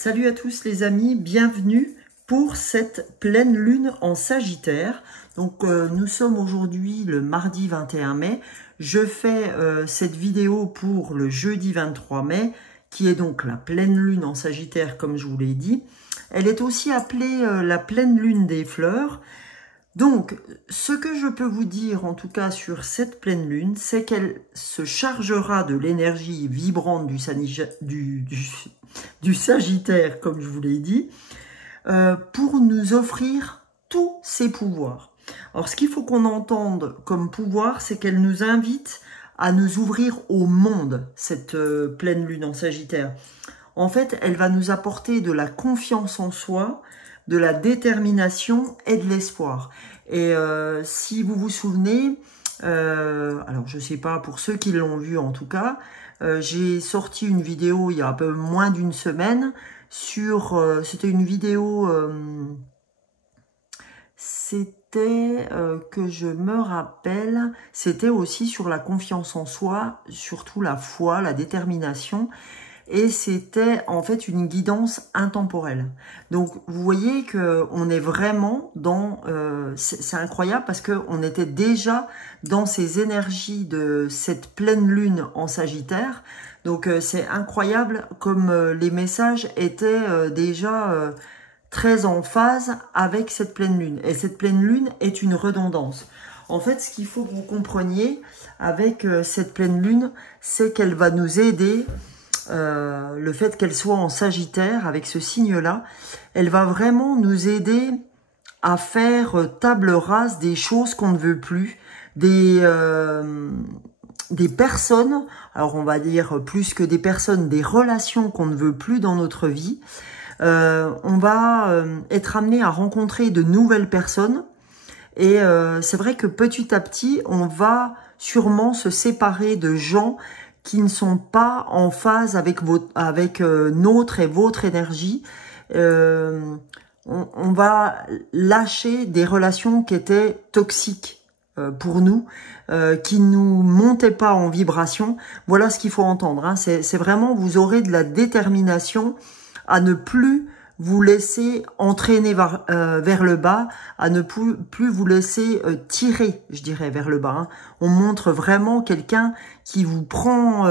Salut à tous les amis, bienvenue pour cette pleine lune en Sagittaire. Donc nous sommes aujourd'hui le mardi 21 mai. Je fais cette vidéo pour le jeudi 23 mai, qui est donc la pleine lune en Sagittaire comme je vous l'ai dit. Elle est aussi appelée la pleine lune des fleurs. Donc, ce que je peux vous dire, en tout cas sur cette pleine lune, c'est qu'elle se chargera de l'énergie vibrante du Sagittaire, comme je vous l'ai dit, pour nous offrir tous ses pouvoirs. Alors, ce qu'il faut qu'on entende comme pouvoir, c'est qu'elle nous invite à nous ouvrir au monde, cette pleine lune en Sagittaire. En fait, elle va nous apporter de la confiance en soi, de la détermination et de l'espoir. Et si vous vous souvenez, alors je sais pas pour ceux qui l'ont vu en tout cas, j'ai sorti une vidéo il y a un peu moins d'une semaine sur, c'était une vidéo, que je me rappelle, c'était aussi sur la confiance en soi, surtout la foi, la détermination. Et c'était en fait une guidance intemporelle. Donc vous voyez que on est vraiment dans, c'est incroyable parce que on était déjà dans ces énergies de cette pleine lune en Sagittaire. Donc c'est incroyable comme les messages étaient déjà très en phase avec cette pleine lune. Et cette pleine lune est une redondance. En fait, ce qu'il faut que vous compreniez avec cette pleine lune, c'est qu'elle va nous aider. Le fait qu'elle soit en Sagittaire, avec ce signe-là, elle va vraiment nous aider à faire table rase des choses qu'on ne veut plus, des personnes, alors on va dire plus que des personnes, des relations qu'on ne veut plus dans notre vie. On va être amené à rencontrer de nouvelles personnes et c'est vrai que petit à petit, on va sûrement se séparer de gens qui ne sont pas en phase avec notre et votre énergie. On va lâcher des relations qui étaient toxiques pour nous, qui nous montaient pas en vibration. Voilà ce qu'il faut entendre, hein. C'est vraiment, vous aurez de la détermination à ne plus vous laisser entraîner vers le bas, à ne plus vous laisser tirer, je dirais, vers le bas. Hein. On montre vraiment quelqu'un qui vous prend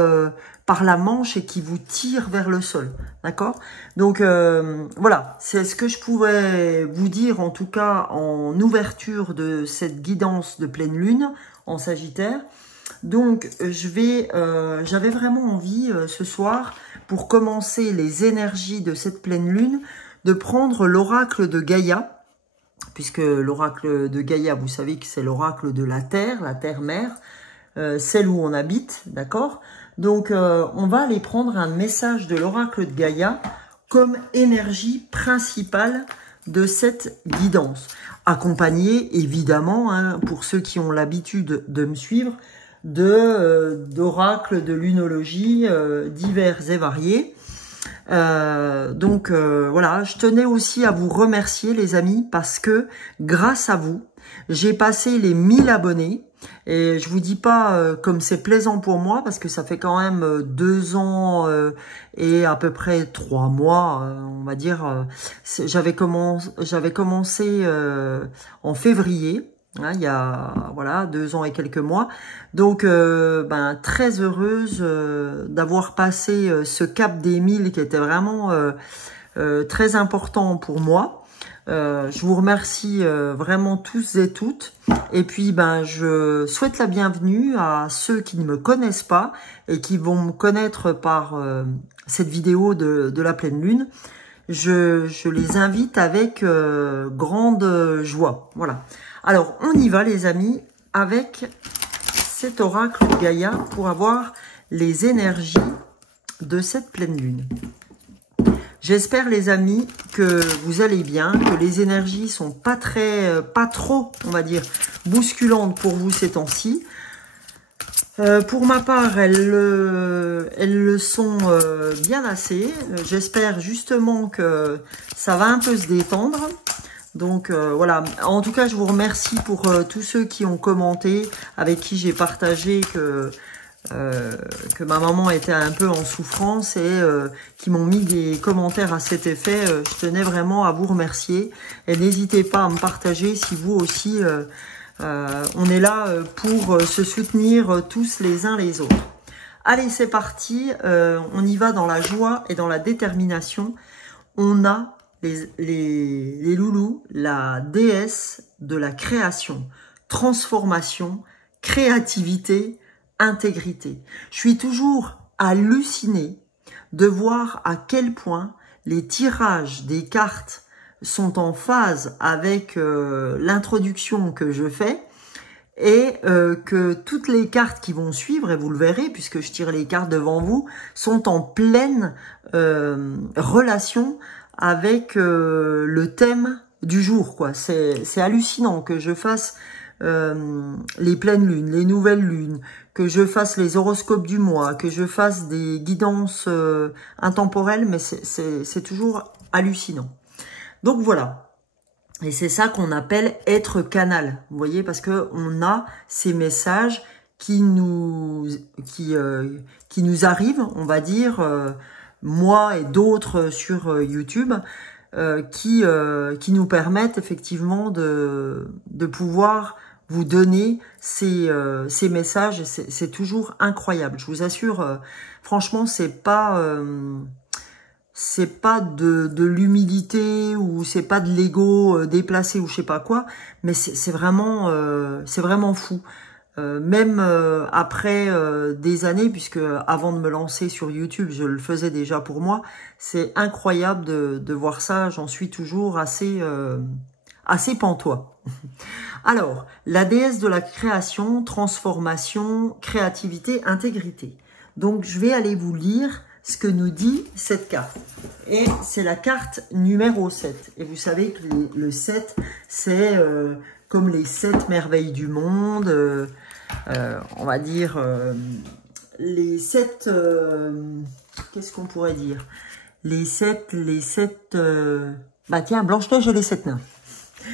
par la manche et qui vous tire vers le sol. D'accord? Donc, voilà, c'est ce que je pouvais vous dire, en tout cas, en ouverture de cette guidance de pleine lune en Sagittaire. Donc, j'avais vraiment envie ce soir, pour commencer les énergies de cette pleine lune, de prendre l'oracle de Gaïa, puisque l'oracle de Gaïa, vous savez que c'est l'oracle de la terre-mère, celle où on habite, d'accord? Donc, on va aller prendre un message de l'oracle de Gaïa comme énergie principale de cette guidance, accompagnée évidemment, hein, pour ceux qui ont l'habitude de me suivre, d'oracles de lunologie divers et variés. Donc voilà, je tenais aussi à vous remercier les amis, parce que grâce à vous, j'ai passé les 1000 abonnés. Et je vous dis pas comme c'est plaisant pour moi, parce que ça fait quand même 2 ans et à peu près 3 mois, on va dire. J'avais commencé en février. Hein, il y a voilà 2 ans et quelques mois. Donc très heureuse d'avoir passé ce cap des 1000 qui était vraiment très important pour moi. Je vous remercie vraiment tous et toutes. Et puis je souhaite la bienvenue à ceux qui ne me connaissent pas et qui vont me connaître par cette vidéo de la pleine lune. Je les invite avec grande joie. Voilà. Alors, on y va les amis, avec cet oracle de Gaïa pour avoir les énergies de cette pleine lune. J'espère les amis que vous allez bien, que les énergies sont pas trop, on va dire, bousculantes pour vous ces temps-ci. Pour ma part, elles le sont bien assez. J'espère justement que ça va un peu se détendre. Donc voilà, en tout cas je vous remercie pour tous ceux qui ont commenté, avec qui j'ai partagé que que ma maman était un peu en souffrance et qui m'ont mis des commentaires à cet effet. Je tenais vraiment à vous remercier et n'hésitez pas à me partager si vous aussi, on est là pour se soutenir tous les uns les autres. Allez, c'est parti, on y va dans la joie et dans la détermination. On a les loulous, la déesse de la création, transformation, créativité, intégrité. Je suis toujours hallucinée de voir à quel point les tirages des cartes sont en phase avec l'introduction que je fais et que toutes les cartes qui vont suivre, et vous le verrez puisque je tire les cartes devant vous, sont en pleine relation avec le thème du jour, quoi. C'est hallucinant que je fasse les pleines lunes, les nouvelles lunes, que je fasse les horoscopes du mois, que je fasse des guidances intemporelles, mais c'est toujours hallucinant. Donc voilà, et c'est ça qu'on appelle être canal, vous voyez, parce que on a ces messages qui nous arrivent, on va dire, moi et d'autres sur YouTube, qui nous permettent effectivement de pouvoir vous donner ces messages. C'est toujours incroyable. Je vous assure, franchement, c'est pas de l'humilité ou c'est pas de l'ego déplacé ou je sais pas quoi, mais c'est vraiment fou. Même après des années, puisque avant de me lancer sur YouTube, je le faisais déjà pour moi, c'est incroyable de voir ça. J'en suis toujours assez pantois. Alors, la déesse de la création, transformation, créativité, intégrité. Donc, je vais aller vous lire ce que nous dit cette carte. Et c'est la carte numéro 7. Et vous savez que le 7, c'est comme les 7 merveilles du monde, on va dire les 7... qu'est-ce qu'on pourrait dire? Les 7... bah tiens, Blanche-Neige et les 7 nains.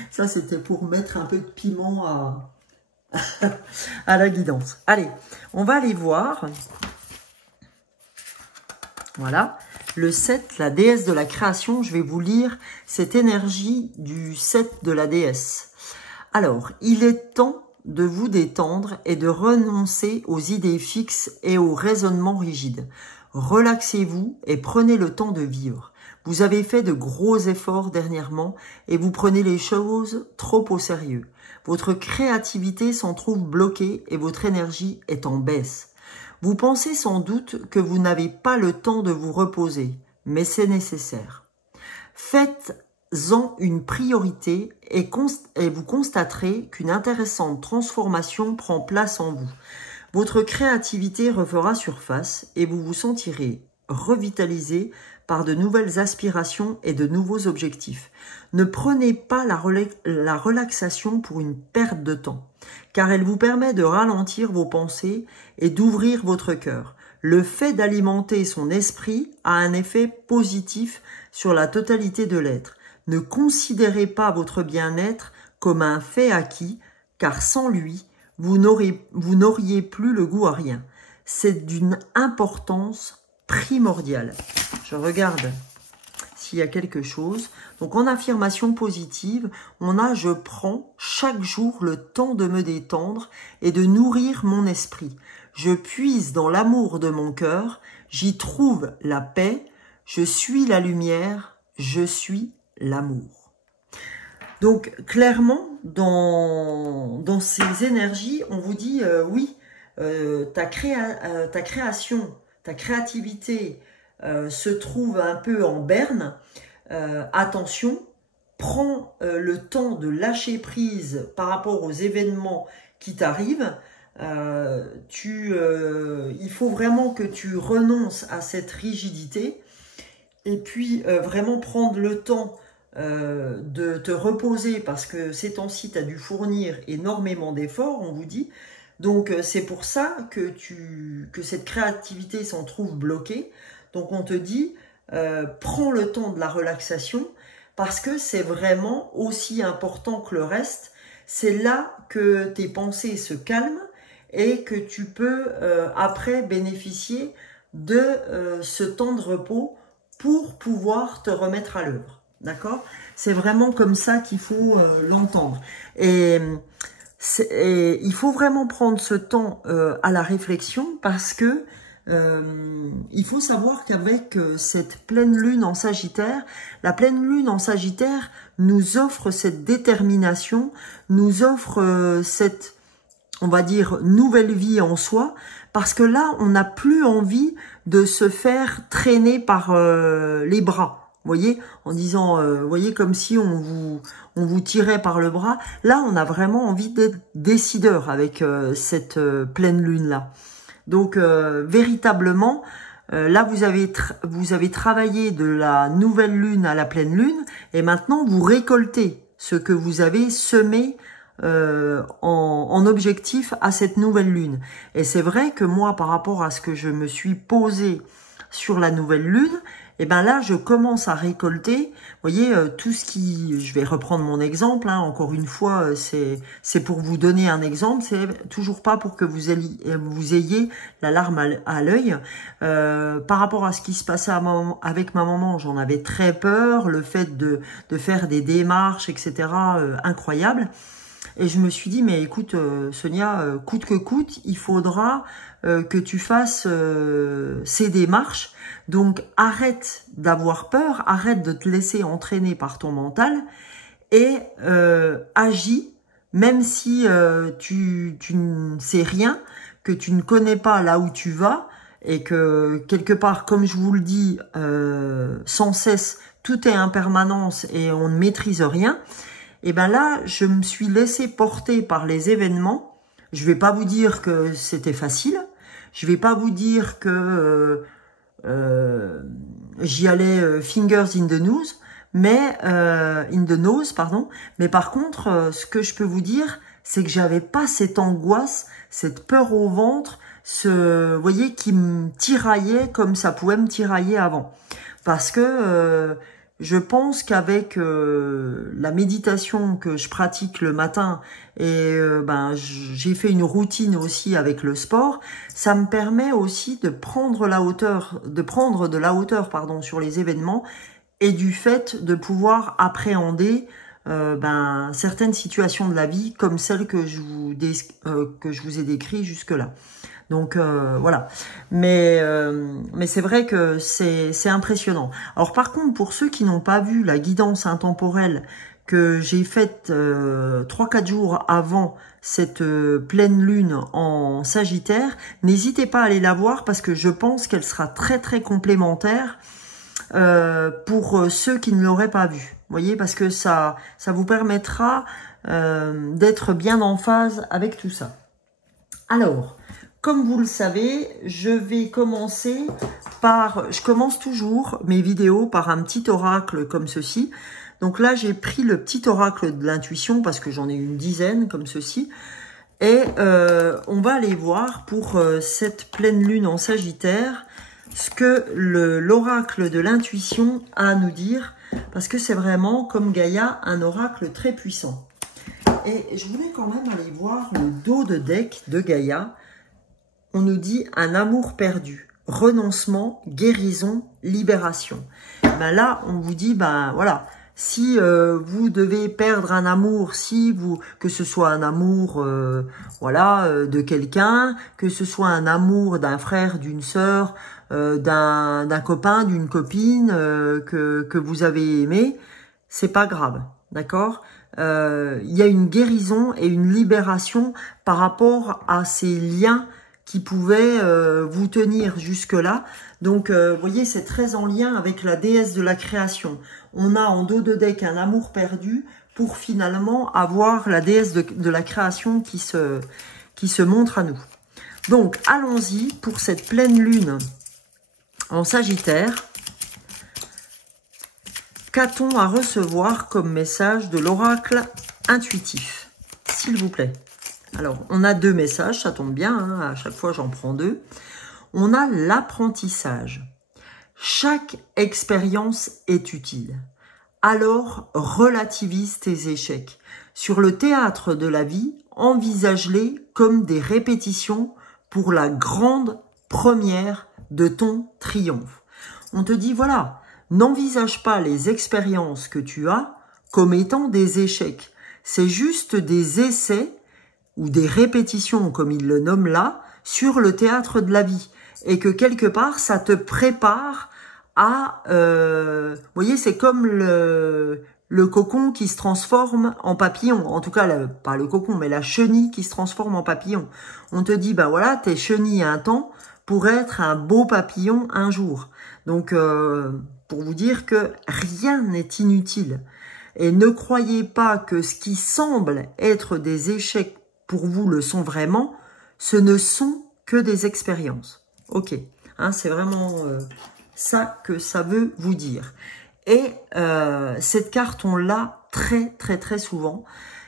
Ça, c'était pour mettre un peu de piment à la guidance. Allez, on va aller voir. Voilà, le 7, la déesse de la création. Je vais vous lire cette énergie du 7 de la déesse. Alors, il est temps de vous détendre et de renoncer aux idées fixes et aux raisonnements rigides. Relaxez-vous et prenez le temps de vivre. Vous avez fait de gros efforts dernièrement et vous prenez les choses trop au sérieux. Votre créativité s'en trouve bloquée et votre énergie est en baisse. Vous pensez sans doute que vous n'avez pas le temps de vous reposer, mais c'est nécessaire. Faites-en une priorité et vous constaterez qu'une intéressante transformation prend place en vous. Votre créativité refera surface et vous vous sentirez revitalisé par de nouvelles aspirations et de nouveaux objectifs. Ne prenez pas la relaxation pour une perte de temps, car elle vous permet de ralentir vos pensées et d'ouvrir votre cœur. Le fait d'alimenter son esprit a un effet positif sur la totalité de l'être. Ne considérez pas votre bien-être comme un fait acquis, car sans lui, vous n'auriez plus le goût à rien. C'est d'une importance primordiale. Je regarde s'il y a quelque chose. Donc en affirmation positive, on a « je prends chaque jour le temps de me détendre et de nourrir mon esprit. Je puise dans l'amour de mon cœur, j'y trouve la paix, je suis la lumière, je suis l'amour. » Donc clairement, dans ces énergies, on vous dit oui, ta création, ta créativité se trouve un peu en berne. Attention, prends le temps de lâcher prise par rapport aux événements qui t'arrivent. Il faut vraiment que tu renonces à cette rigidité et puis vraiment prendre le temps de te reposer parce que ces temps-ci, tu as dû fournir énormément d'efforts, on vous dit. Donc, c'est pour ça que cette créativité s'en trouve bloquée. Donc, on te dit, prends le temps de la relaxation parce que c'est vraiment aussi important que le reste. C'est là que tes pensées se calment et que tu peux après bénéficier de ce temps de repos pour pouvoir te remettre à l'œuvre. D'accord? C'est vraiment comme ça qu'il faut l'entendre. Et il faut vraiment prendre ce temps à la réflexion parce que il faut savoir qu'avec cette pleine lune en Sagittaire, la pleine lune en Sagittaire nous offre cette détermination, nous offre cette, on va dire, nouvelle vie en soi, parce que là, on n'a plus envie de se faire traîner par les bras. Vous voyez, en disant, vous voyez, comme si on vous tirait par le bras. Là, on a vraiment envie d'être décideur avec cette pleine lune-là. Donc, véritablement, là, vous avez travaillé de la nouvelle lune à la pleine lune, et maintenant, vous récoltez ce que vous avez semé en objectif à cette nouvelle lune. Et c'est vrai que moi, par rapport à ce que je me suis posé sur la nouvelle lune, et ben là, je commence à récolter, vous voyez, tout ce qui... Je vais reprendre mon exemple, hein, encore une fois, c'est pour vous donner un exemple, c'est toujours pas pour que vous ayez la larme à l'œil. Par rapport à ce qui se passait avec ma maman, j'en avais très peur, le fait de faire des démarches, etc., incroyable. Et je me suis dit, mais écoute, Sonia, coûte que coûte, il faudra que tu fasses ces démarches. Donc, arrête d'avoir peur, arrête de te laisser entraîner par ton mental et agis, même si tu ne sais rien, que tu ne connais pas là où tu vas et que quelque part, comme je vous le dis, sans cesse, tout est impermanence et on ne maîtrise rien. Et ben là, je me suis laissé porter par les événements. Je vais pas vous dire que c'était facile. Je vais pas vous dire que j'y allais fingers in the nose, mais pardon. Mais par contre, ce que je peux vous dire, c'est que j'avais pas cette angoisse, cette peur au ventre, vous voyez, qui me tiraillait comme ça pouvait me tirailler avant. Parce que je pense qu'avec la méditation que je pratique le matin et j'ai fait une routine aussi avec le sport, ça me permet aussi de prendre de la hauteur, pardon, sur les événements et du fait de pouvoir appréhender certaines situations de la vie comme celles que je vous ai décrites jusque-là. Donc voilà, mais c'est vrai que c'est impressionnant. Alors par contre, pour ceux qui n'ont pas vu la guidance intemporelle que j'ai faite 3-4 jours avant cette pleine lune en Sagittaire, n'hésitez pas à aller la voir parce que je pense qu'elle sera très très complémentaire pour ceux qui ne l'auraient pas vue. Vous voyez, parce que ça vous permettra d'être bien en phase avec tout ça. Alors, comme vous le savez, je vais commencer je commence toujours mes vidéos par un petit oracle comme ceci. Donc là, j'ai pris le petit oracle de l'intuition parce que j'en ai une dizaine comme ceci. Et on va aller voir pour cette pleine lune en Sagittaire ce que l'oracle de l'intuition a à nous dire. Parce que c'est vraiment, comme Gaïa, un oracle très puissant. Et je voulais quand même aller voir le dos de deck de Gaïa. On nous dit un amour perdu, renoncement, guérison, libération. Ben là, on vous dit, voilà, si vous devez perdre un amour, que ce soit un amour de quelqu'un, que ce soit un amour d'un frère, d'une sœur, d'un copain, d'une copine que vous avez aimé, c'est pas grave, d'accord ? Il y a une guérison et une libération par rapport à ces liens qui pouvaient vous tenir jusque-là. Donc, vous voyez, c'est très en lien avec la déesse de la création. On a en dos de deck un amour perdu pour finalement avoir la déesse de la création qui se montre à nous. Donc, allons-y pour cette pleine lune en Sagittaire. Qu'a-t-on à recevoir comme message de l'oracle intuitif, s'il vous plaît? Alors, on a 2 messages, ça tombe bien, hein, à chaque fois j'en prends 2. On a l'apprentissage. Chaque expérience est utile. alors relativise tes échecs. Sur le théâtre de la vie, envisage-les comme des répétitions pour la grande première de ton triomphe. On te dit, voilà, n'envisage pas les expériences que tu as comme étant des échecs. C'est juste des essais ou des répétitions, comme il le nomme là, sur le théâtre de la vie. Et que quelque part, ça te prépare à... vous voyez, c'est comme le cocon qui se transforme en papillon. En tout cas, pas le cocon, mais la chenille qui se transforme en papillon. On te dit, bah voilà, t'es chenille un temps pour être un beau papillon un jour. Donc, pour vous dire que rien n'est inutile. Et ne croyez pas que ce qui semble être des échecs pour vous le sont vraiment. Ce ne sont que des expériences. Ok, hein, c'est vraiment ça que ça veut vous dire. Et cette carte, on l'a très souvent.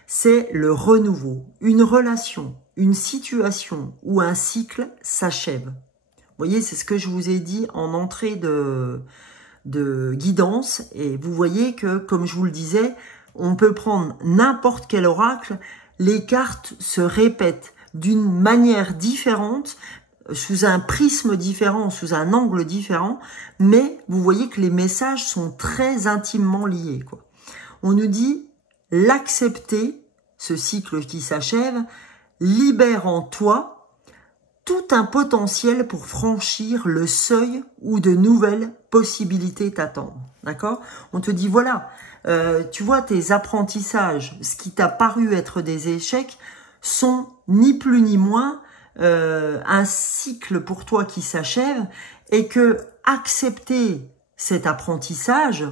C'est le renouveau. Une relation, une situation ou un cycle s'achève. Vous voyez, c'est ce que je vous ai dit en entrée de guidance. Et vous voyez que, comme je vous le disais, on peut prendre n'importe quel oracle. Les cartes se répètent d'une manière différente, sous un prisme différent, sous un angle différent, mais vous voyez que les messages sont très intimement liés, quoi. On nous dit, l'accepter, ce cycle qui s'achève, libère en toi tout un potentiel pour franchir le seuil où de nouvelles possibilités t'attendent. D'accord? On te dit, voilà, tu vois, tes apprentissages, ce qui t'a paru être des échecs, sont ni plus ni moins un cycle pour toi qui s'achève, et que accepter cet apprentissage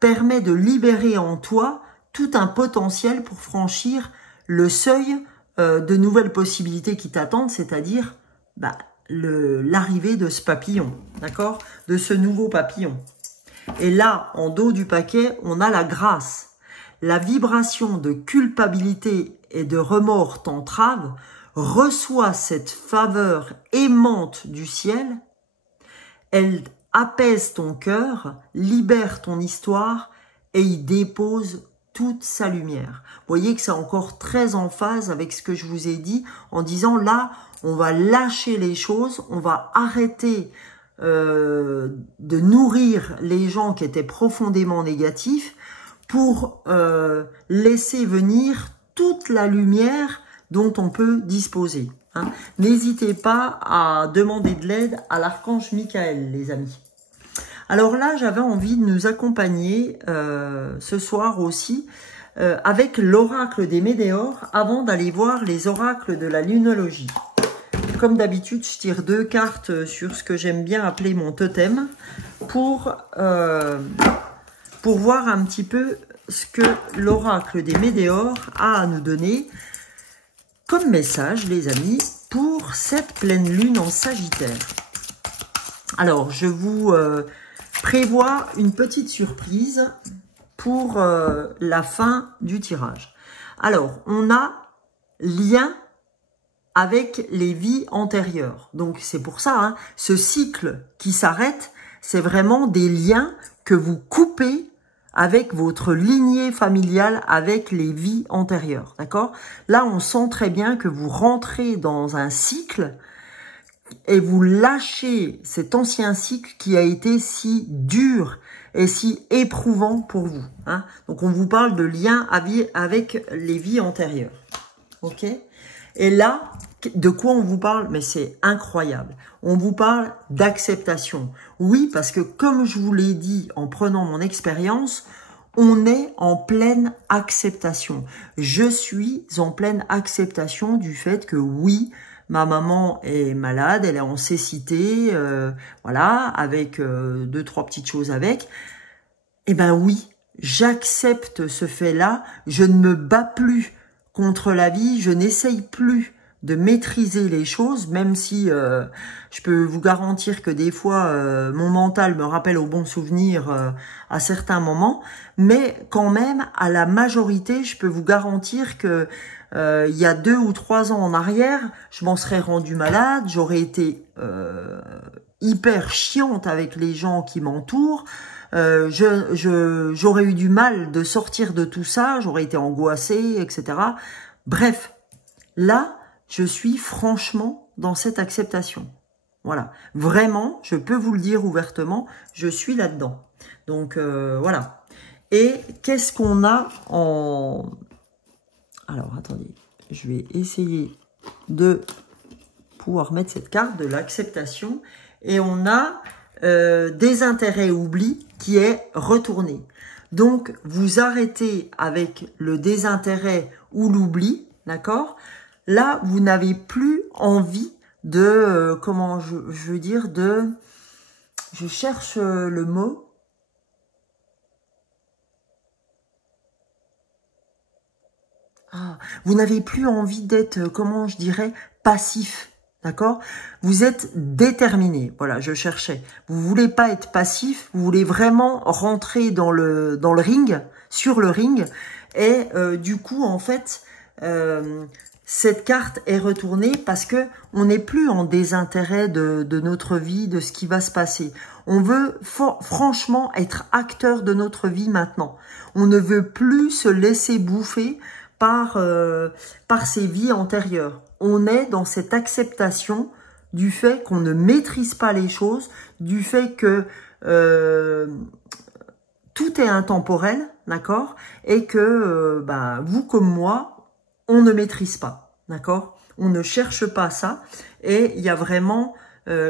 permet de libérer en toi tout un potentiel pour franchir le seuil de nouvelles possibilités qui t'attendent, c'est-à-dire l'arrivée de ce papillon, d'accord, de ce nouveau papillon. Et là, en dos du paquet, on a la grâce. La vibration de culpabilité et de remords t'entrave, reçoit cette faveur aimante du ciel, elle apaise ton cœur, libère ton histoire et y dépose toute sa lumière. Vous voyez que c'est encore très en phase avec ce que je vous ai dit en disant là, on va lâcher les choses, on va arrêter de nourrir les gens qui étaient profondément négatifs pour laisser venir toute la lumière dont on peut disposer. Hein. N'hésitez pas à demander de l'aide à l'archange Michael, les amis. Alors là, j'avais envie de nous accompagner ce soir aussi avec l'oracle des météores avant d'aller voir les oracles de la lunologie. Comme d'habitude, je tire 2 cartes sur ce que j'aime bien appeler mon totem pour voir un petit peu ce que l'oracle des météores a à nous donner comme message, les amis, pour cette pleine lune en Sagittaire. Alors, je vous prévois une petite surprise pour la fin du tirage. Alors, on a lien avec les vies antérieures. Donc, c'est pour ça, hein, ce cycle qui s'arrête, c'est vraiment des liens que vous coupez avec votre lignée familiale, avec les vies antérieures, d'accord? Là, on sent très bien que vous rentrez dans un cycle et vous lâchez cet ancien cycle qui a été si dur et si éprouvant pour vous. Hein? Donc, on vous parle de lien avec les vies antérieures, ok? Et là, de quoi on vous parle? Mais c'est incroyable. On vous parle d'acceptation. Oui, parce que comme je vous l'ai dit en prenant mon expérience, on est en pleine acceptation. Je suis en pleine acceptation du fait que oui, ma maman est malade, elle est en cécité, voilà, avec 2-3 petites choses avec. Eh ben oui, j'accepte ce fait-là. Je ne me bats plus contre la vie, je n'essaye plus de maîtriser les choses, même si je peux vous garantir que des fois, mon mental me rappelle au bon souvenir à certains moments, mais quand même, à la majorité, je peux vous garantir que il y a 2 ou 3 ans en arrière, je m'en serais rendu malade, j'aurais été hyper chiante avec les gens qui m'entourent, j'aurais eu du mal de sortir de tout ça, j'aurais été angoissée, etc. Bref, là, je suis franchement dans cette acceptation. Voilà, vraiment, je peux vous le dire ouvertement, je suis là-dedans. Donc, voilà. Et qu'est-ce qu'on a en... Alors, attendez, je vais essayer de pouvoir mettre cette carte de l'acceptation. Et on a désintérêt oubli qui est retourné. Donc, vous arrêtez avec le désintérêt ou l'oubli, d'accord? Là, vous n'avez plus envie de, comment je veux dire, de... Je cherche le mot. Ah, vous n'avez plus envie d'être, comment je dirais, passif, d'accord? Vous êtes déterminé, voilà, je cherchais. Vous voulez pas être passif, vous voulez vraiment rentrer dans le ring, sur le ring, et du coup, en fait, cette carte est retournée parce que on n'est plus en désintérêt de notre vie, de ce qui va se passer. On veut franchement être acteur de notre vie maintenant. On ne veut plus se laisser bouffer par ses vies antérieures. On est dans cette acceptation du fait qu'on ne maîtrise pas les choses, du fait que tout est intemporel, d'accord, et que vous comme moi, on ne maîtrise pas, d'accord, on ne cherche pas ça, et il y a vraiment,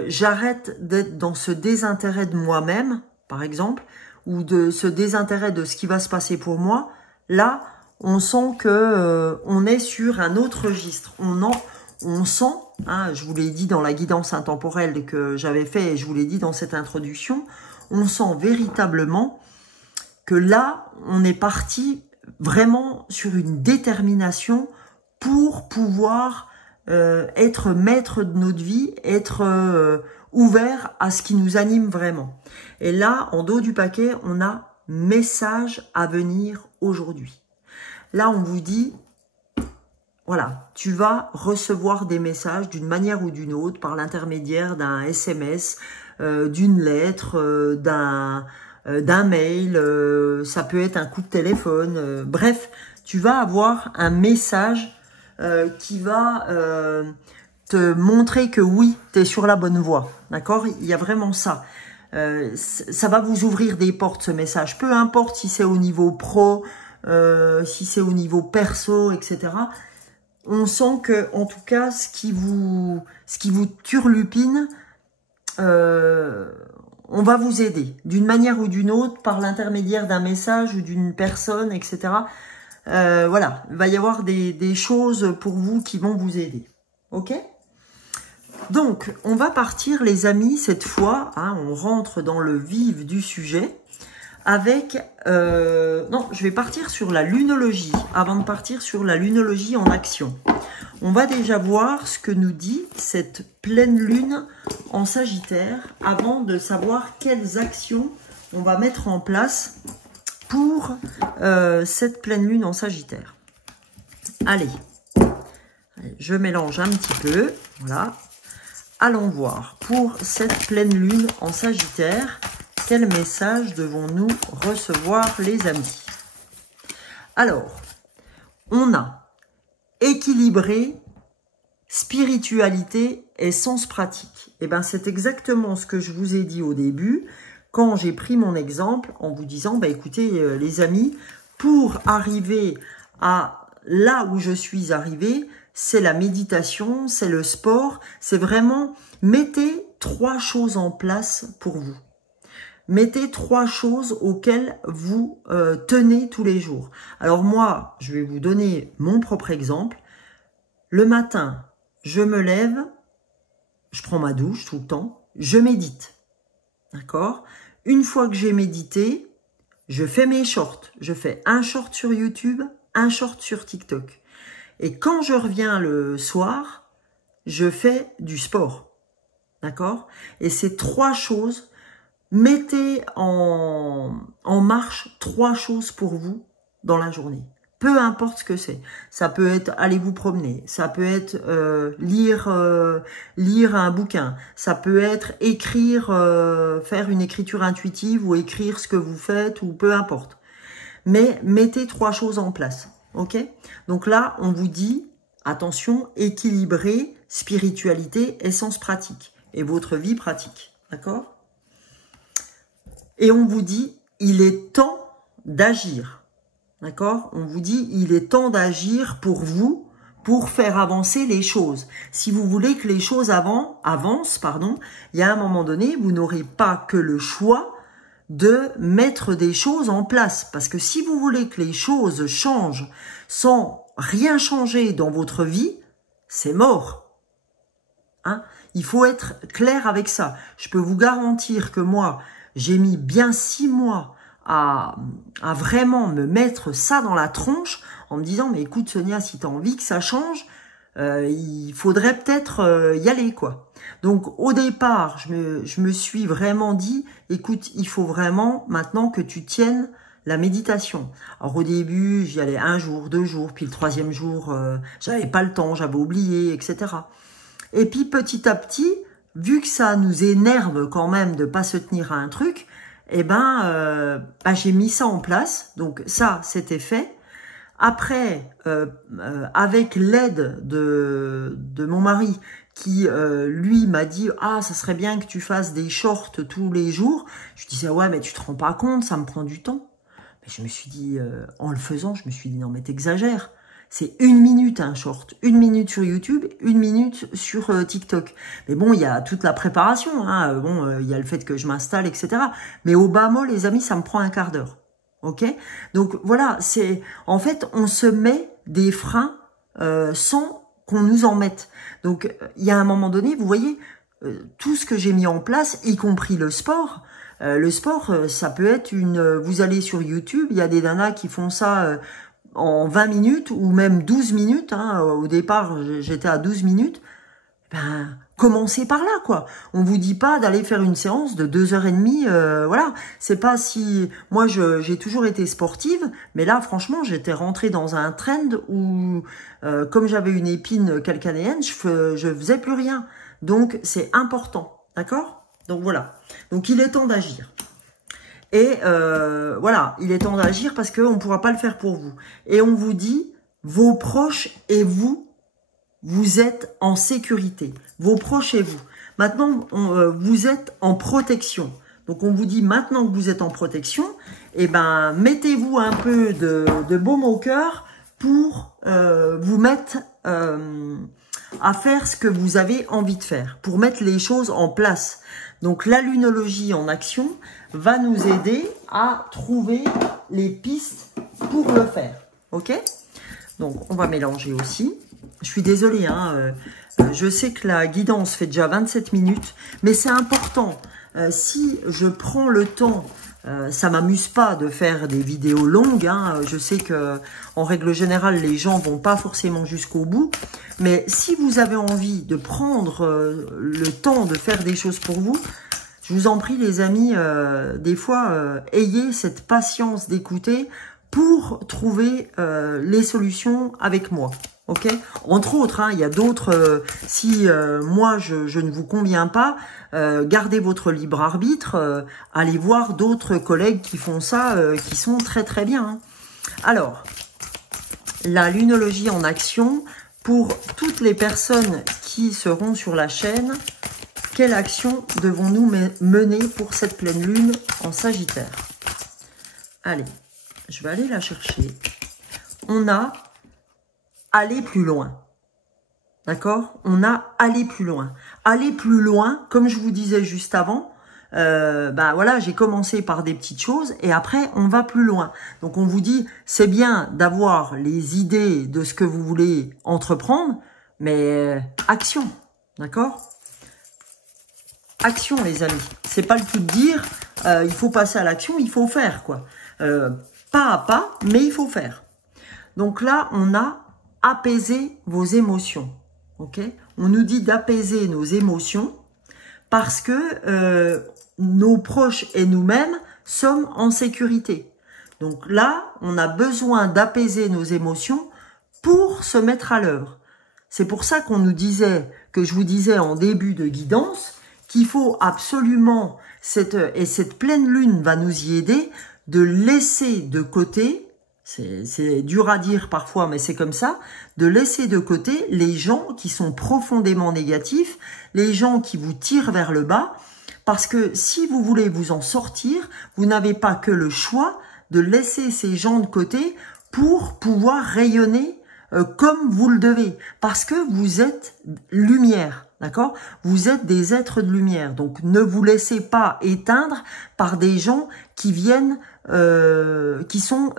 j'arrête d'être dans ce désintérêt de moi-même, par exemple, ou de ce désintérêt de ce qui va se passer pour moi. Là, on sent que on est sur un autre registre. On sent, hein, je vous l'ai dit dans la guidance intemporelle que j'avais fait et je vous l'ai dit dans cette introduction, on sent véritablement que là, on est parti vraiment sur une détermination pour pouvoir être maître de notre vie, être ouvert à ce qui nous anime vraiment. Et là, en dos du paquet, on a message à venir aujourd'hui. Là, on vous dit, voilà, tu vas recevoir des messages d'une manière ou d'une autre par l'intermédiaire d'un SMS, d'une lettre, d'un mail, ça peut être un coup de téléphone. Bref, tu vas avoir un message qui va te montrer que oui, tu es sur la bonne voie. D'accord? Il y a vraiment ça. Ça va vous ouvrir des portes, ce message. Peu importe si c'est au niveau pro, si c'est au niveau perso, etc. On sent que, en tout cas, ce qui vous turlupine, on va vous aider d'une manière ou d'une autre par l'intermédiaire d'un message ou d'une personne, etc. Voilà, il va y avoir des choses pour vous qui vont vous aider. Ok? Donc, on va partir, les amis, cette fois, hein, on rentre dans le vif du sujet avec... non, je vais partir sur la lunologie, avant de partir sur la lunologie en action. On va déjà voir ce que nous dit cette pleine lune en Sagittaire avant de savoir quelles actions on va mettre en place pour cette pleine lune en Sagittaire. Allez, je mélange un petit peu, voilà. Allons voir, pour cette pleine lune en Sagittaire, quel message devons-nous recevoir, les amis? Alors, on a équilibré spiritualité et sens pratique. Et bien, c'est exactement ce que je vous ai dit au début, quand j'ai pris mon exemple, en vous disant, bah, écoutez, les amis, pour arriver à là où je suis arrivé, c'est la méditation, c'est le sport, c'est vraiment, mettez 3 choses en place pour vous. Mettez 3 choses auxquelles vous tenez tous les jours. Alors moi, je vais vous donner mon propre exemple. Le matin, je me lève, je prends ma douche tout le temps, je médite. D'accord? Une fois que j'ai médité, je fais mes shorts. Je fais un short sur YouTube, un short sur TikTok. Et quand je reviens le soir, je fais du sport. D'accord? Et ces 3 choses, mettez en marche 3 choses pour vous dans la journée. peu importe ce que c'est. Ça peut être aller vous promener, ça peut être lire un bouquin, ça peut être écrire, faire une écriture intuitive ou écrire ce que vous faites ou peu importe. Mais mettez 3 choses en place, ok? Donc là, on vous dit, attention, équilibrer spiritualité, essence pratique et votre vie pratique, d'accord? Et on vous dit, il est temps d'agir, d'accord? On vous dit, il est temps d'agir pour vous, pour faire avancer les choses. Si vous voulez que les choses avancent, il y a un moment donné, vous n'aurez pas que le choix de mettre des choses en place. Parce que si vous voulez que les choses changent sans rien changer dans votre vie, c'est mort. Hein? Il faut être clair avec ça. Je peux vous garantir que moi, j'ai mis bien 6 mois à vraiment me mettre ça dans la tronche en me disant, mais écoute Sonia, si tu as envie que ça change, il faudrait peut-être y aller, quoi. Donc au départ, je me suis vraiment dit, écoute, il faut vraiment maintenant que tu tiennes la méditation. Alors au début, j'y allais 1 jour, 2 jours, puis le 3e jour, j'avais pas le temps, j'avais oublié, etc. Et puis petit à petit, vu que ça nous énerve quand même de pas se tenir à un truc, eh ben, j'ai mis ça en place. Donc ça, c'était fait. Après, avec l'aide de mon mari, qui lui m'a dit « Ah, ça serait bien que tu fasses des shorts tous les jours », je disais « Ouais, mais tu te rends pas compte, ça me prend du temps ». Mais je me suis dit, en le faisant, je me suis dit « Non, mais t'exagères ». C'est 1 minute un short, 1 minute sur YouTube, 1 minute sur TikTok. Mais bon, il y a toute la préparation, hein. Bon, il y a le fait que je m'installe, etc. Mais au bas mot, les amis, ça me prend 1/4 d'heure. Ok? Donc voilà, c'est en fait, on se met des freins sans qu'on nous en mette. Donc il y a un moment donné, vous voyez, tout ce que j'ai mis en place, y compris le sport. Le sport, ça peut être vous allez sur YouTube, il y a des nanas qui font ça en 20 minutes ou même 12 minutes. Hein. Au départ, j'étais à 12 minutes. Ben, commencez par là, quoi. On vous dit pas d'aller faire une séance de 2h30. Voilà. C'est pas si... Moi, j'ai toujours été sportive, mais là, franchement, j'étais rentrée dans un trend où, comme j'avais une épine calcanéenne, je faisais plus rien. Donc, c'est important. D'accord? Donc, voilà. Donc, il est temps d'agir. Et voilà, il est temps d'agir parce qu'on ne pourra pas le faire pour vous. Et on vous dit, vos proches et vous, vous êtes en sécurité. Vos proches et vous. Maintenant, vous êtes en protection. Donc, on vous dit, maintenant que vous êtes en protection, eh ben, mettez-vous un peu de baume au cœur pour vous mettre à faire ce que vous avez envie de faire, pour mettre les choses en place. Donc, la lunologie en action va nous aider à trouver les pistes pour le faire. Ok? Donc, on va mélanger aussi. Je suis désolée, hein, je sais que la guidance fait déjà 27 minutes, mais c'est important. Si je prends le temps, ça m'amuse pas de faire des vidéos longues. Hein, je sais que en règle générale, les gens vont pas forcément jusqu'au bout. Mais si vous avez envie de prendre le temps de faire des choses pour vous, je vous en prie les amis, des fois, ayez cette patience d'écouter pour trouver les solutions avec moi. Ok, entre autres, hein, il y a d'autres, si moi je ne vous conviens pas, gardez votre libre arbitre, allez voir d'autres collègues qui font ça, qui sont très très bien. Hein. Alors, la lunologie en action, pour toutes les personnes qui seront sur la chaîne, quelle action devons-nous mener pour cette pleine lune en Sagittaire? Allez, je vais aller la chercher. On a aller plus loin. D'accord? On a aller plus loin. Aller plus loin, comme je vous disais juste avant, bah voilà, j'ai commencé par des petites choses et après on va plus loin. Donc on vous dit, c'est bien d'avoir les idées de ce que vous voulez entreprendre, mais action. D'accord? Action les amis. C'est pas le tout de dire, il faut passer à l'action, il faut faire quoi. Pas à pas, mais il faut faire. Donc là, on a apaiser vos émotions, ok? On nous dit d'apaiser nos émotions parce que nos proches et nous-mêmes sommes en sécurité. Donc là, on a besoin d'apaiser nos émotions pour se mettre à l'œuvre. C'est pour ça qu'on nous disait, que je vous disais en début de guidance, qu'il faut absolument, et cette pleine lune va nous y aider, de laisser de côté, c'est dur à dire parfois, mais c'est comme ça, de laisser de côté les gens qui sont profondément négatifs, les gens qui vous tirent vers le bas, parce que si vous voulez vous en sortir, vous n'avez pas que le choix de laisser ces gens de côté pour pouvoir rayonner comme vous le devez, parce que vous êtes lumière, d'accord? Vous êtes des êtres de lumière, donc ne vous laissez pas éteindre par des gens qui viennent, qui sont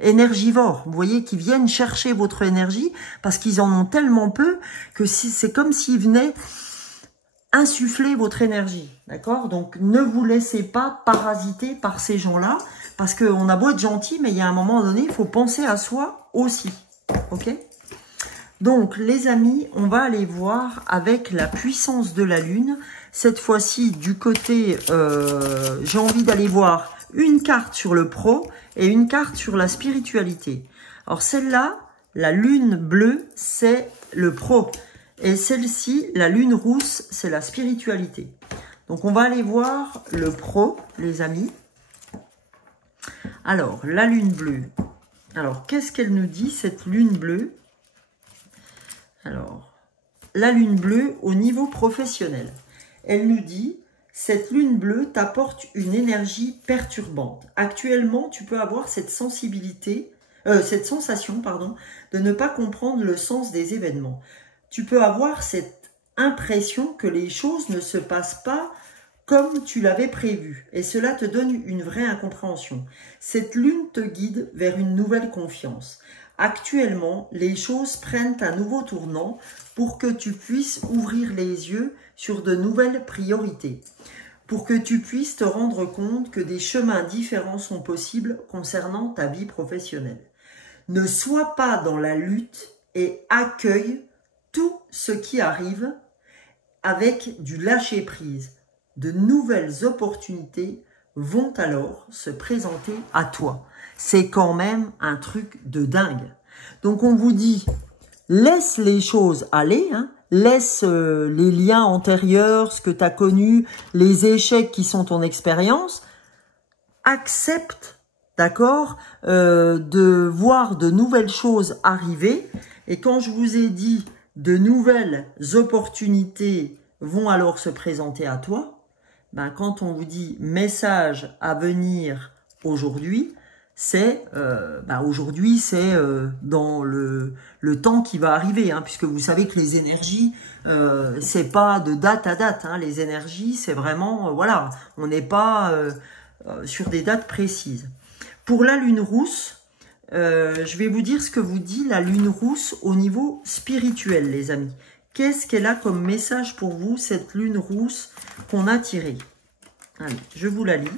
énergivores, vous voyez, qui viennent chercher votre énergie, parce qu'ils en ont tellement peu que c'est comme s'ils venaient insuffler votre énergie, d'accord? Donc ne vous laissez pas parasiter par ces gens-là, parce qu'on a beau être gentil, mais il y a un moment donné, il faut penser à soi aussi. Ok? Donc, les amis, on va aller voir avec la puissance de la Lune. Cette fois-ci, du côté, j'ai envie d'aller voir une carte sur le pro et une carte sur la spiritualité. Alors, celle-là, la Lune bleue, c'est le pro. Et celle-ci, la Lune rousse, c'est la spiritualité. Donc, on va aller voir le pro, les amis. Alors, la Lune bleue. Alors, qu'est-ce qu'elle nous dit, cette Lune bleue? Alors, la Lune bleue au niveau professionnel. Elle nous dit, cette Lune bleue t'apporte une énergie perturbante. Actuellement, tu peux avoir cette sensibilité, cette sensation, pardon, de ne pas comprendre le sens des événements. Tu peux avoir cette impression que les choses ne se passent pas comme tu l'avais prévu, et cela te donne une vraie incompréhension. Cette lune te guide vers une nouvelle confiance. Actuellement, les choses prennent un nouveau tournant pour que tu puisses ouvrir les yeux sur de nouvelles priorités, pour que tu puisses te rendre compte que des chemins différents sont possibles concernant ta vie professionnelle. Ne sois pas dans la lutte et accueille tout ce qui arrive avec du lâcher-prise. De nouvelles opportunités vont alors se présenter à toi. C'est quand même un truc de dingue. Donc on vous dit, laisse les choses aller, hein, laisse les liens antérieurs, ce que tu as connu, les échecs qui sont ton expérience, accepte, d'accord, de voir de nouvelles choses arriver. Et quand je vous ai dit, de nouvelles opportunités vont alors se présenter à toi, ben, quand on vous dit message à venir aujourd'hui, c'est aujourd'hui c'est dans le temps qui va arriver, hein, puisque vous savez que les énergies c'est pas de date à date, hein, les énergies c'est vraiment voilà, on n'est pas sur des dates précises. Pour la lune rousse, je vais vous dire ce que vous dit la lune rousse au niveau spirituel, les amis. Qu'est-ce qu'elle a comme message pour vous, cette lune rousse qu'on a tirée? Allez, je vous la lis.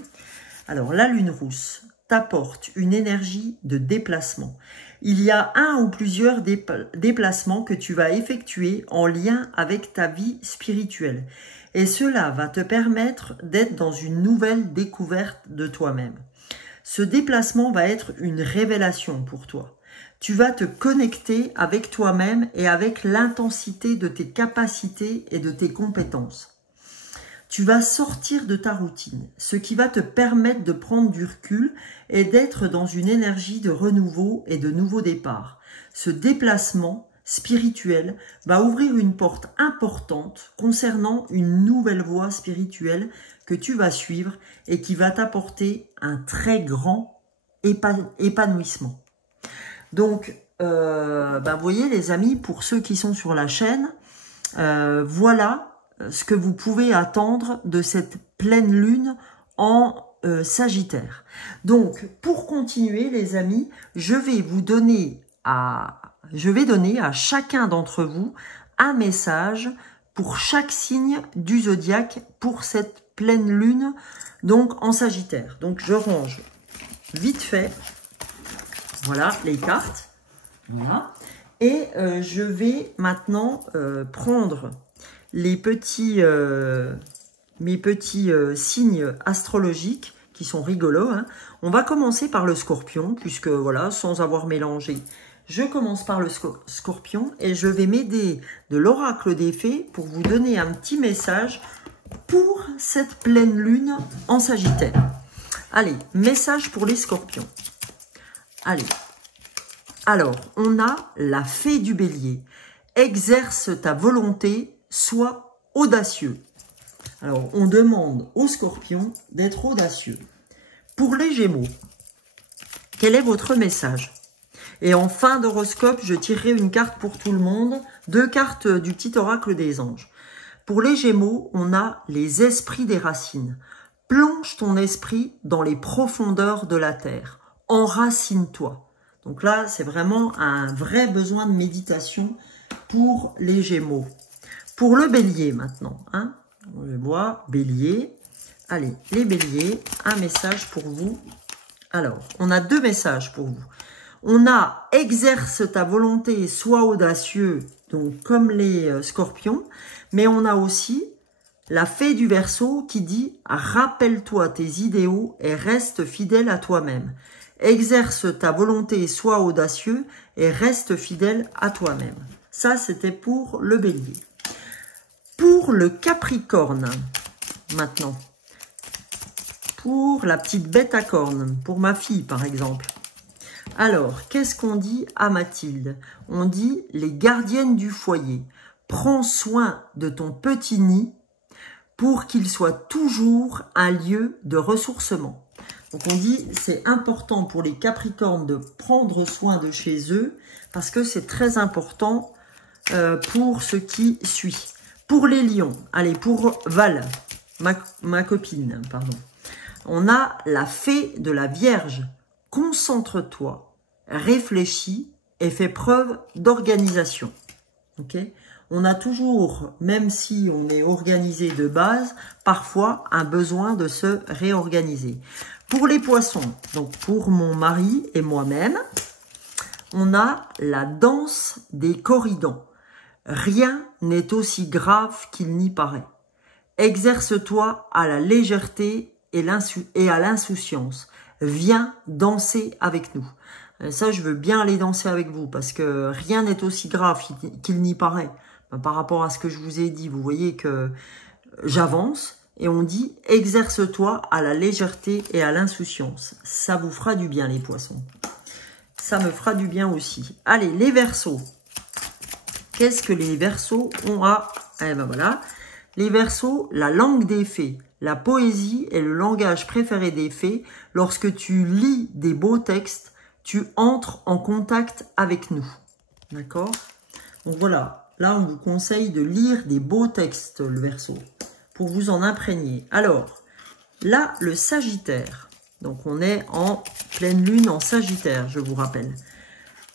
Alors, la lune rousse t'apporte une énergie de déplacement. Il y a un ou plusieurs déplacements que tu vas effectuer en lien avec ta vie spirituelle. Et cela va te permettre d'être dans une nouvelle découverte de toi-même. Ce déplacement va être une révélation pour toi. Tu vas te connecter avec toi-même et avec l'intensité de tes capacités et de tes compétences. Tu vas sortir de ta routine, ce qui va te permettre de prendre du recul et d'être dans une énergie de renouveau et de nouveau départ. Ce déplacement spirituel va ouvrir une porte importante concernant une nouvelle voie spirituelle que tu vas suivre et qui va t'apporter un très grand épanouissement. Donc, vous voyez les amis, pour ceux qui sont sur la chaîne, voilà ce que vous pouvez attendre de cette pleine lune en Sagittaire. Donc, pour continuer les amis, je vais donner à chacun d'entre vous un message pour chaque signe du zodiaque pour cette pleine lune, donc en Sagittaire. Donc, je range vite fait. Voilà les cartes. Voilà. Et je vais maintenant prendre les petits, mes petits signes astrologiques qui sont rigolos. Hein. On va commencer par le Scorpion, puisque voilà, sans avoir mélangé, je commence par le Scorpion et je vais m'aider de l'oracle des fées pour vous donner un petit message pour cette pleine lune en Sagittaire. Allez, message pour les Scorpions. Allez, alors, on a la fée du Bélier. Exerce ta volonté, sois audacieux. Alors, on demande aux Scorpions d'être audacieux. Pour les Gémeaux, quel est votre message? Et en fin d'horoscope, je tirerai une carte pour tout le monde, 2 cartes du petit oracle des anges. Pour les Gémeaux, on a les esprits des racines. Plonge ton esprit dans les profondeurs de la terre. Enracine-toi. Donc là, c'est vraiment un vrai besoin de méditation pour les Gémeaux. Pour le Bélier maintenant, hein, on le voit, Bélier. Allez, les Béliers, un message pour vous. Alors, on a 2 messages pour vous. On a « Exerce ta volonté, sois audacieux », donc comme les Scorpions. Mais on a aussi la fée du Verseau qui dit « Rappelle-toi tes idéaux et reste fidèle à toi-même ». Exerce ta volonté, sois audacieux et reste fidèle à toi-même. Ça, c'était pour le Bélier. Pour le Capricorne, maintenant. Pour la petite bête à cornes, pour ma fille par exemple. Alors, qu'est-ce qu'on dit à Mathilde? On dit les gardiennes du foyer. Prends soin de ton petit nid pour qu'il soit toujours un lieu de ressourcement. Donc on dit c'est important pour les Capricornes de prendre soin de chez eux parce que c'est très important pour ce qui suit. Pour les Lions, allez, pour Val, ma copine, pardon. On a la fée de la Vierge. Concentre-toi, réfléchis et fais preuve d'organisation. Okay? On a toujours, même si on est organisé de base, parfois un besoin de se réorganiser. Pour les Poissons, donc pour mon mari et moi-même, on a la danse des corridons. Rien n'est aussi grave qu'il n'y paraît. Exerce-toi à la légèreté et à l'insouciance. Viens danser avec nous. Ça, je veux bien aller danser avec vous parce que rien n'est aussi grave qu'il n'y paraît. Par rapport à ce que je vous ai dit, vous voyez que j'avance et on dit « Exerce-toi à la légèreté et à l'insouciance ». Ça vous fera du bien, les Poissons. Ça me fera du bien aussi. Allez, les Verseaux. Qu'est-ce que les Verseaux ont à... Eh ben voilà. Les Verseaux, la langue des fées. La poésie est le langage préféré des fées. Lorsque tu lis des beaux textes, tu entres en contact avec nous. D'accord? Donc voilà. Là, on vous conseille de lire des beaux textes, le Verseau, pour vous en imprégner. Alors, là, le Sagittaire. Donc, on est en pleine lune en Sagittaire, je vous rappelle.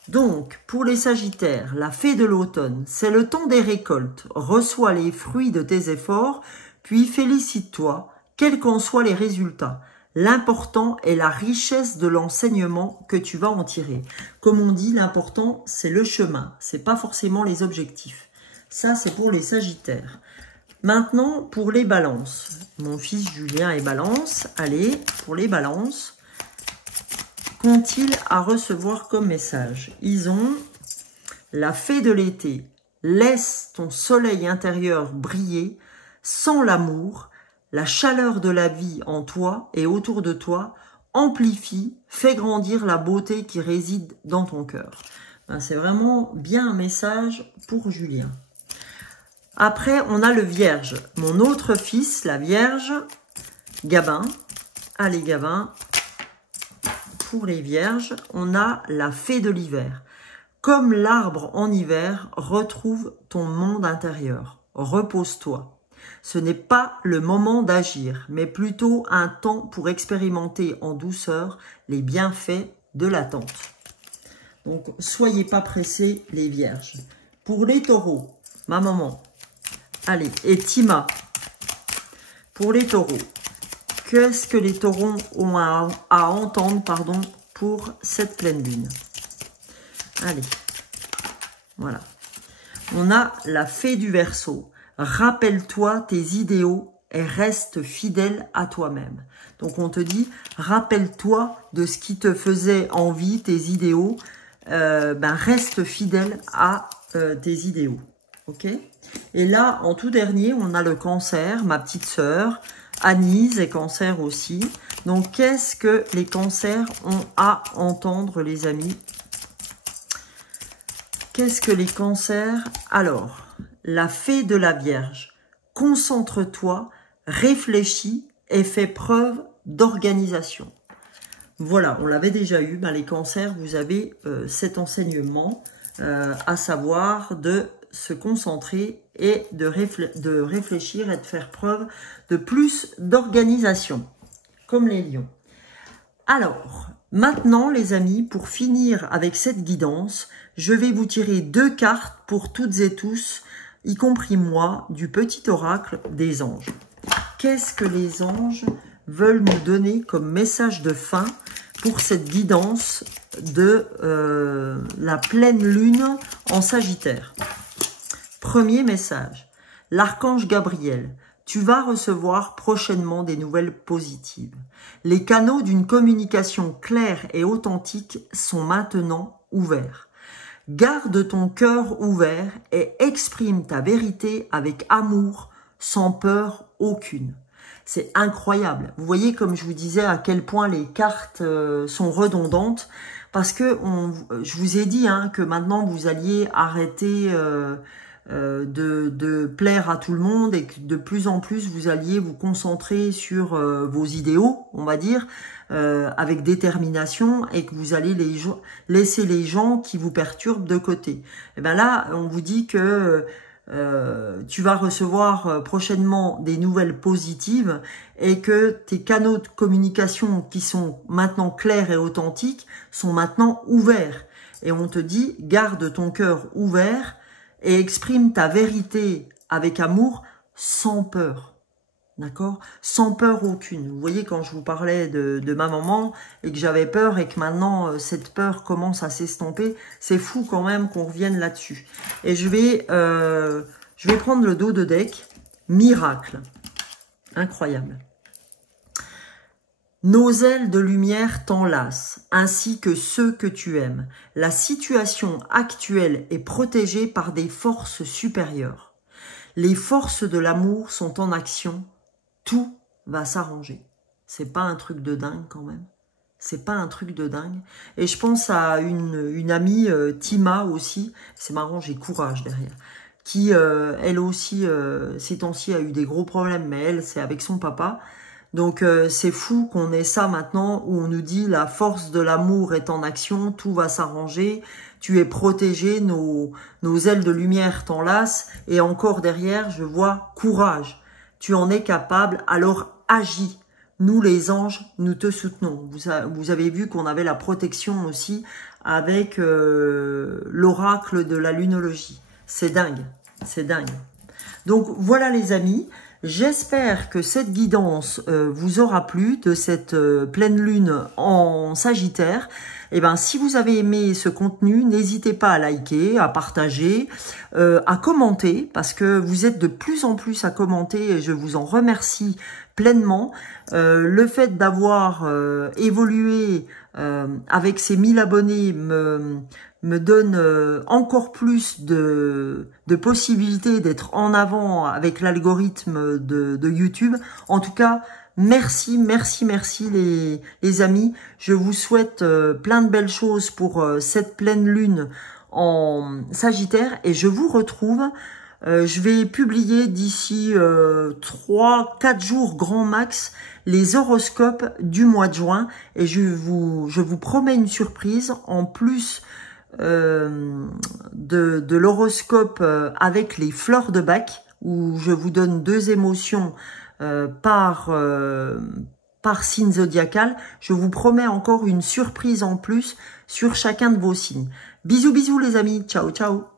Donc, pour les Sagittaires, la fée de l'automne, c'est le temps des récoltes. Reçois les fruits de tes efforts, puis félicite-toi, quels qu'en soient les résultats. L'important est la richesse de l'enseignement que tu vas en tirer. Comme on dit, l'important, c'est le chemin. C'est pas forcément les objectifs. Ça, c'est pour les Sagittaires. Maintenant, pour les Balances. Mon fils Julien est Balance. Allez, pour les Balances, qu'ont-ils à recevoir comme message? Ils ont la fée de l'été. Laisse ton soleil intérieur briller. Sans l'amour, la chaleur de la vie en toi et autour de toi amplifie, fait grandir la beauté qui réside dans ton cœur. Ben, c'est vraiment bien un message pour Julien. Après, on a le Vierge. Mon autre fils, la Vierge, Gabin. Allez, Gabin. Pour les Vierges, on a la fée de l'hiver. Comme l'arbre en hiver, retrouve ton monde intérieur. Repose-toi. Ce n'est pas le moment d'agir, mais plutôt un temps pour expérimenter en douceur les bienfaits de l'attente. Donc, soyez pas pressés, les Vierges. Pour les Taureaux, ma maman, allez, et Tima, pour les Taureaux, qu'est-ce que les Taureaux ont à entendre, pardon, pour cette pleine lune? Allez, voilà. On a la fée du Verseau. Rappelle-toi tes idéaux et reste fidèle à toi-même. Donc on te dit, rappelle-toi de ce qui te faisait envie, tes idéaux, reste fidèle à tes idéaux. Ok? Et là, en tout dernier, on a le cancer, ma petite sœur, Anise est cancer aussi. Donc qu'est-ce que les cancers ont à entendre, les amis? Qu'est-ce que les cancers? Alors, la fée de la Vierge. Concentre-toi, réfléchis et fais preuve d'organisation. Voilà, on l'avait déjà eu. Les cancers, vous avez cet enseignement, à savoir de se concentrer et de réfléchir et de faire preuve de plus d'organisation, comme les lions. Alors, maintenant, les amis, pour finir avec cette guidance, je vais vous tirer 2 cartes pour toutes et tous, y compris moi, du petit oracle des anges. Qu'est-ce que les anges veulent nous donner comme message de fin pour cette guidance de la pleine lune en Sagittaire? Premier message, l'archange Gabriel. Tu vas recevoir prochainement des nouvelles positives. Les canaux d'une communication claire et authentique sont maintenant ouverts. Garde ton cœur ouvert et exprime ta vérité avec amour, sans peur aucune. C'est incroyable. Vous voyez, comme je vous disais, à quel point les cartes sont redondantes. Parce que je vous ai dit que maintenant, vous alliez arrêter de plaire à tout le monde et que de plus en plus, vous alliez vous concentrer sur vos idéaux, on va dire, avec détermination, et que vous allez laisser les gens qui vous perturbent de côté. Et bien là, on vous dit que tu vas recevoir prochainement des nouvelles positives et que tes canaux de communication qui sont maintenant clairs et authentiques sont maintenant ouverts. Et on te dit, garde ton cœur ouvert et exprime ta vérité avec amour, sans peur. D'accord? Sans peur aucune. Vous voyez, quand je vous parlais de ma maman et que j'avais peur et que maintenant cette peur commence à s'estomper, c'est fou quand même qu'on revienne là-dessus. Et je vais prendre le dos de deck. Miracle. Incroyable. Nos ailes de lumière t'enlacent, ainsi que ceux que tu aimes. La situation actuelle est protégée par des forces supérieures. Les forces de l'amour sont en action. Tout va s'arranger. C'est pas un truc de dingue quand même. C'est pas un truc de dingue. Et je pense à une amie, Tima aussi. C'est marrant, j'ai courage derrière. Qui, elle aussi, ces temps-ci, a eu des gros problèmes. Mais elle, c'est avec son papa. Donc, c'est fou qu'on ait ça maintenant où on nous dit la force de l'amour est en action, tout va s'arranger, tu es protégé, nos ailes de lumière t'enlacent. Et encore derrière, je vois courage. Tu en es capable, alors agis. Nous, les anges, nous te soutenons. Vous avez vu qu'on avait la protection aussi avec l'oracle de la lunologie. C'est dingue, c'est dingue. Donc, voilà les amis. J'espère que cette guidance vous aura plu de cette pleine lune en Sagittaire. Et ben, si vous avez aimé ce contenu, n'hésitez pas à liker, à partager, à commenter, parce que vous êtes de plus en plus à commenter et je vous en remercie pleinement. Le fait d'avoir évolué avec ces 1000 abonnés me donne encore plus de possibilités d'être en avant avec l'algorithme de YouTube. En tout cas, merci, merci, merci les amis. Je vous souhaite plein de belles choses pour cette pleine lune en Sagittaire et je vous retrouve. Je vais publier d'ici 3-4 jours grand max les horoscopes du mois de juin et je vous promets une surprise en plus de l'horoscope avec les fleurs de Bach où je vous donne 2 émotions par signe zodiacal. Je vous promets encore une surprise en plus sur chacun de vos signes. Bisous bisous les amis, ciao ciao.